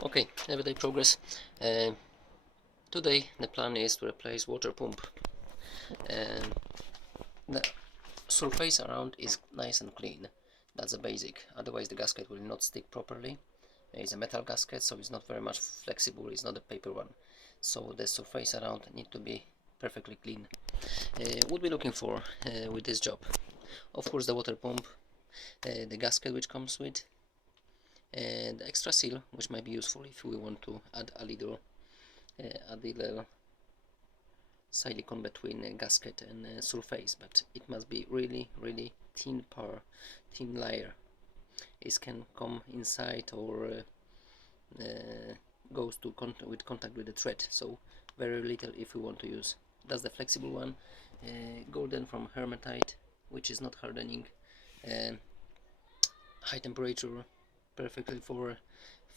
Okay, everyday progress. Today the plan is to replace water pump. The surface around is nice and clean. That's the basic. Otherwise the gasket will not stick properly. It's a metal gasket, so it's not very much flexible. It's not a paper one. So the surface around need to be perfectly clean. What we're looking for with this job? Of course, the water pump, the gasket which comes with, and the extra seal, which might be useful if we want to add a little silicone between gasket and surface, but it must be really thin layer. It can come inside or goes to contact with the thread, so very little if we want to use. That's the flexible one. Golden from Hermetite, which is not hardening. High temperature, perfectly for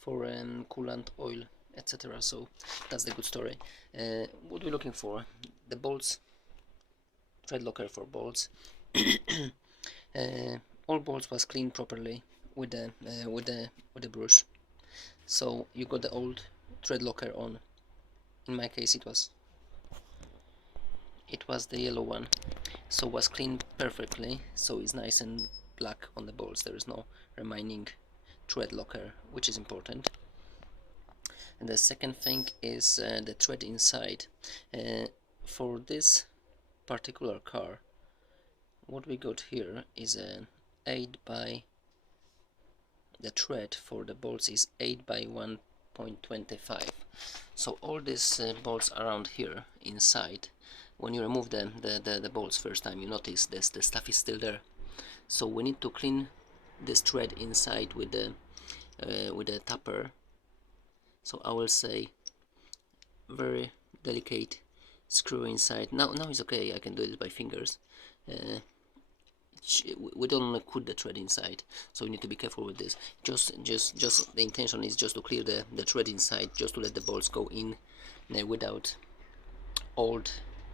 coolant, oil, etc. So that's the good story. What we're looking for: the bolts, thread locker for bolts. All bolts was cleaned properly with the brush. So you got the old thread locker on. In my case, it was the yellow one, so was cleaned perfectly. So it's nice and black on the bolts. There is no remaining thread locker, which is important. And the second thing is the thread inside. For this particular car, what we got here is an 8 by, the thread for the bolts is 8 by 1.25. so all these bolts around here inside, when you remove the bolts first time, you notice the stuff is still there. So we need to clean this thread inside with the tapper. So I will say very delicate screw inside. Now it's okay, I can do it by fingers. We don't want to cut the thread inside, so we need to be careful with this. Just the intention is just to clear the thread inside, just to let the bolts go in without old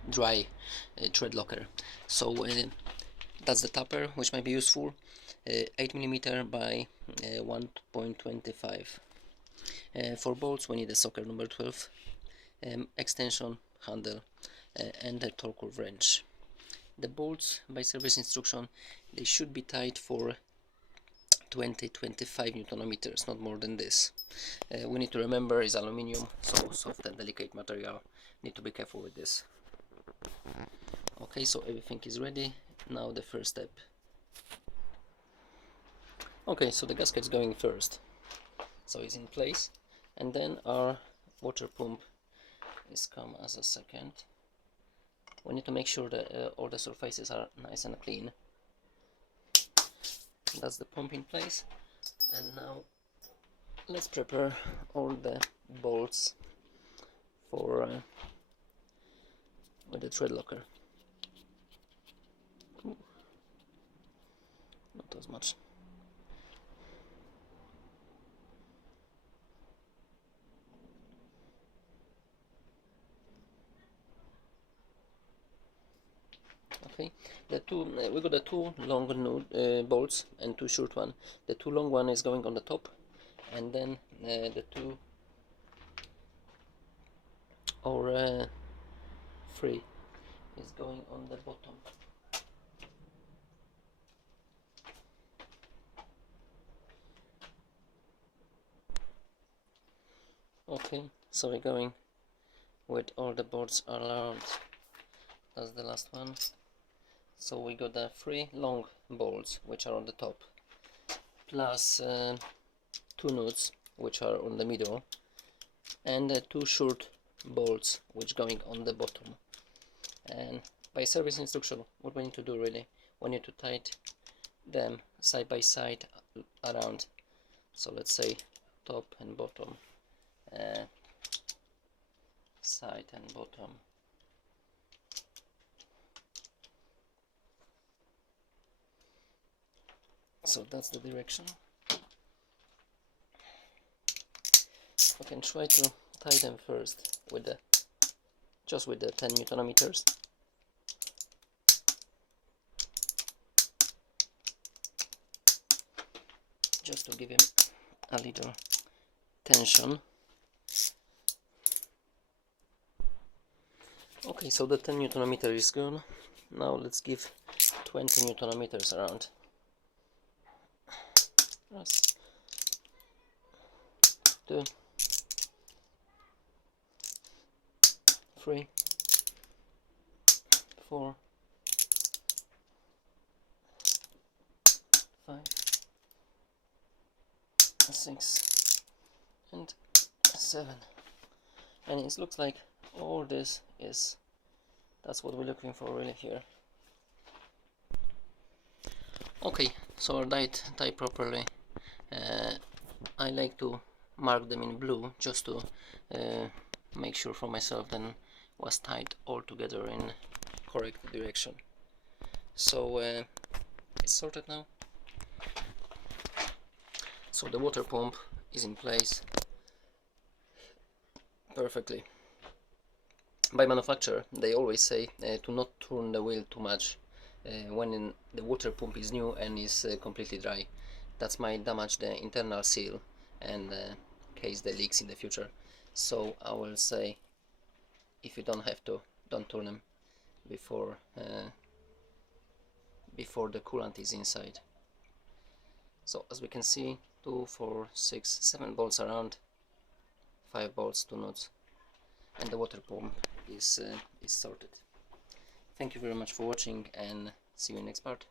dry thread locker. So that's the tapper, which might be useful. 8mm by 1.25. For bolts we need a socket number 12, extension handle, and a torque wrench. The bolts, by service instruction, they should be tight for 20-25 Newton-meters, not more than this. We need to remember is aluminium, so soft and delicate material. Need to be careful with this. Okay, so everything is ready. Now the first step. Okay, so the gasket is going first, so it's in place, and then our water pump is come as a second. We need to make sure that all the surfaces are nice and clean. That's the pump in place, and now let's prepare all the bolts for with the thread locker. Not as much. Okay, we got the two long bolts and two short one. The two long one is going on the top, and then the two or three is going on the bottom. Okay, so we're going with all the bolts around. That's the last one. So we got the three long bolts which are on the top, plus two nuts which are on the middle, and two short bolts which going on the bottom. And by service instruction, what we need to do really, we need to tighten them side by side around. So let's say top and bottom, side and bottom. So that's the direction. We can try to tie them first with the just with the 10 Newton-meters. Just to give him a little tension. Okay, so the 10 Newton meter is gone. Now let's give 20 Newton meters around. That's 2, 3, 4, 5, 6, and 7. And it looks like all this is, that's what we're looking for really here. Okay, so are tied properly. I like to mark them in blue just to make sure for myself then was tied all together in correct direction. So it's sorted now. So the water pump is in place perfectly. By manufacturer, they always say to not turn the wheel too much when the water pump is new and is completely dry. That might damage the internal seal and case the leaks in the future. So I will say, if you don't have to, don't turn them before the coolant is inside. So as we can see, 2, 4, 6, 7 bolts around, 5 bolts, 2 nuts, and the water pump is sorted. Thank you very much for watching, and see you in next part.